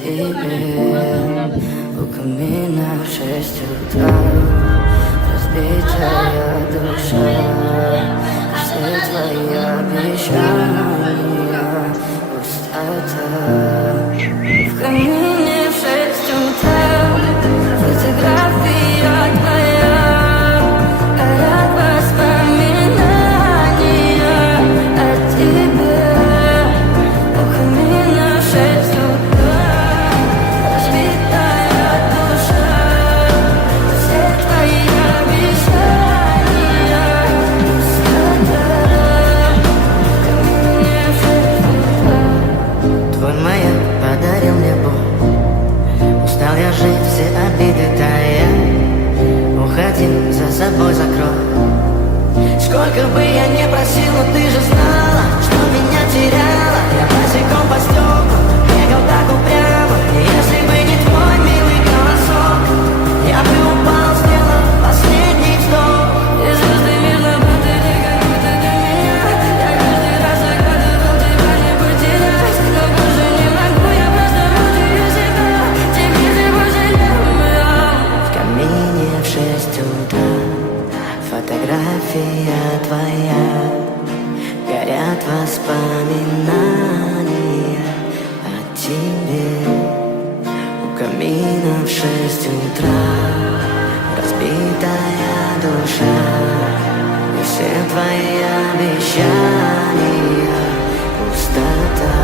тебе. У камина в 6 утра разбитая душа. Все твои обещания пустота. В камине в 6 утра фотография твоя, горят воспоминания о тебе. У камина в 6 утра разбитая душа. Все твои обещания пустота. В камине в 6 утра. Твой маяк подарил мне боль. Устал я жить, все обиды тая. Уходи, за собой закрой. Сколько бы я не просил, но ты же знала, что меня теряла. Я босиком по стеклам бегал так упрямо. И если бы не твой милый голосок, я бы упал, сделал последний вздох. И звезды мирно падали, как будто до меня. Я каждый раз загадывал тебя не потерять, но больше не могу, я просто мучаю себя. Теперь ты больше не моя. В камине в 6 утра фотография твоя, горят воспоминания о тебе. У камина в 6 утра разбитая душа. И все твои обещания пустота.